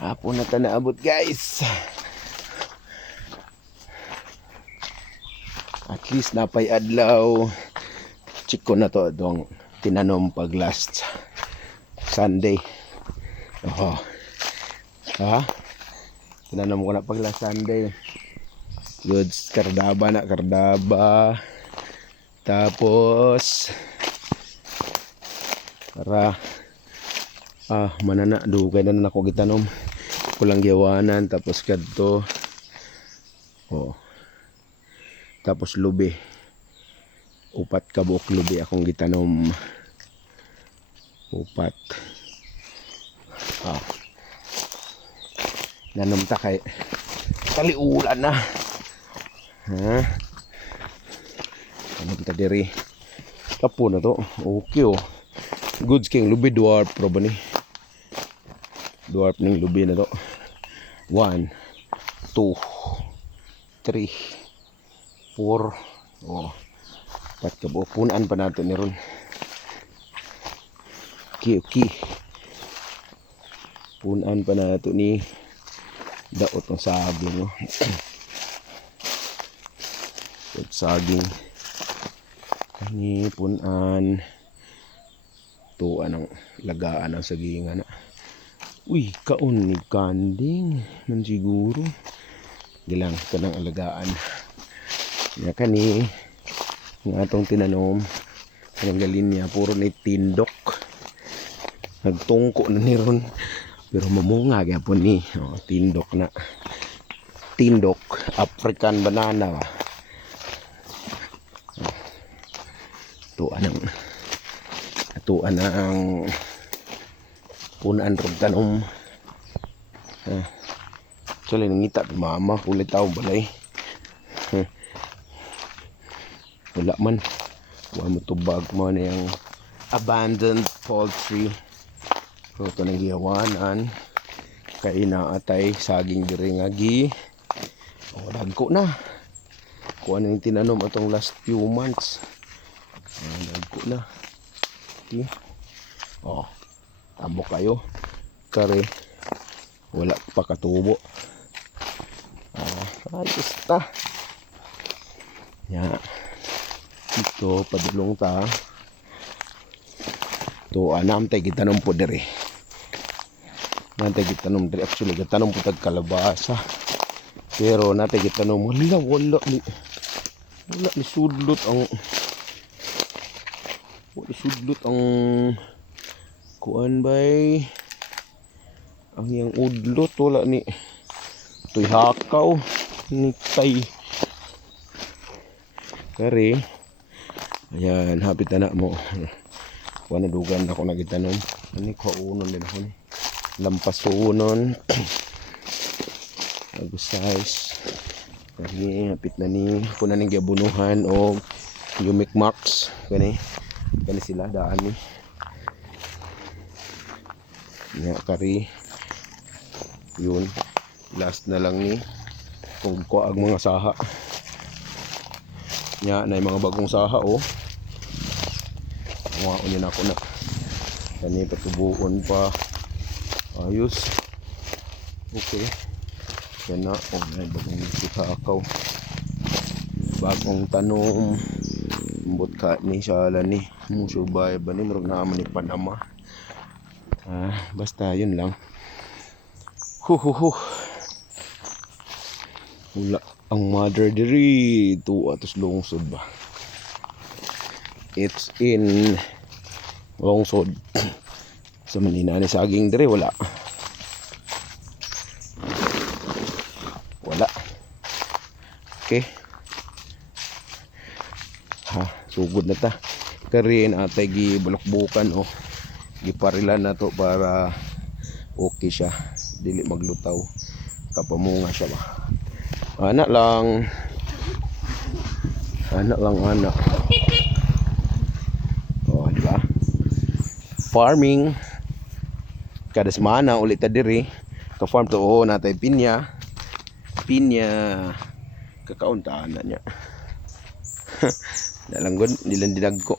Hapon na ta naabot guys. At least napay adlaw. Chiko na to itong tinanom pag last Sunday. Oh. Ha? Tinanom ko na pag last Sunday. Goods, kardaba na, kardaba. Tapos para manana dugay na ako gitanom. Kulang giwanan tapos kadto. Oh. Tapos lubi. Upat ka buok lubi akong gitanom. Upat. Nanom ta kay taliulan na. Ha? Nanom ta diri. Kapo na to. Okay oh. Goods king lubi dwarf pro ba ni? Dwarf ning lubi na to. 1 2 3 4. Oh. Pat ka buok punan pa nato ni ron. Okay. Punan pa nato ni daot ng saging no. Saging ni punan to anong lagaan ng sagingan na. Uy, kaon ni kanding man siguro. Gilang ito ng alagaan. Ya kani ng atong tinanom ang galin niya puro ni tindok. Nagtungko na ni ron. Pero mamunga gyapon ni tindok na. Tindok African banana. Tuan ang punaan rog tanom. Actually nangita pi mama kulit tao balay. Wala man. Wala mo tubag mo na yung abandoned poultry. So ito nang gihawanan. Kaya inaatay saging diri nga gi. Dagko na. Kung ano yung tinanom atong last few months. Dagko na. Okay. Tamo kayo. Kare. Wala pa katubo. Ayos ta. Ya. Ito padulong ta. To anam tay gitanom po diri. Natay gitanom diri actually gitanom po tag kalabasa. Pero natay gitanom wala ni sudlot ang kuan bay ang yang udlot wala ni tuy hakaw ni tay kare. Ayan, hapit na mo. Wala dugan ako nagitanom. Ani ko unon din ako ni. Lampas unon. Agus size. Kani hapit na ni kuna ning giabunuhan og Yumic Max kani sila daan ni. Nya kari. Yun. Last na lang ni kung ko ang mga saha. Nya na mga bagong saha oh. Ngaon yun ako na. Kani patubuon pa. Ayos. Okay. Yan na. May bagong sikakaw. Bagong tanom. Mbot ka ni sala ni. Musubay ba ni. Marag naman ni Panama. Basta yun lang. Wala ang mother diri. Ito atos lungsod ba. It's in lungsod. Sa Manila ni saging dire wala. Okay. Sugod na ta. Karin atay gi bulok-bukan oh. Giparilan na to para okay siya. Dili maglutaw. Kapamunga siya ba. Anak lang. Di ba? Farming. Kada semana ulit ta diri. Ka-farm to natay pinya. Kakauntaan na niya. Nalanggod nilang dinag ko.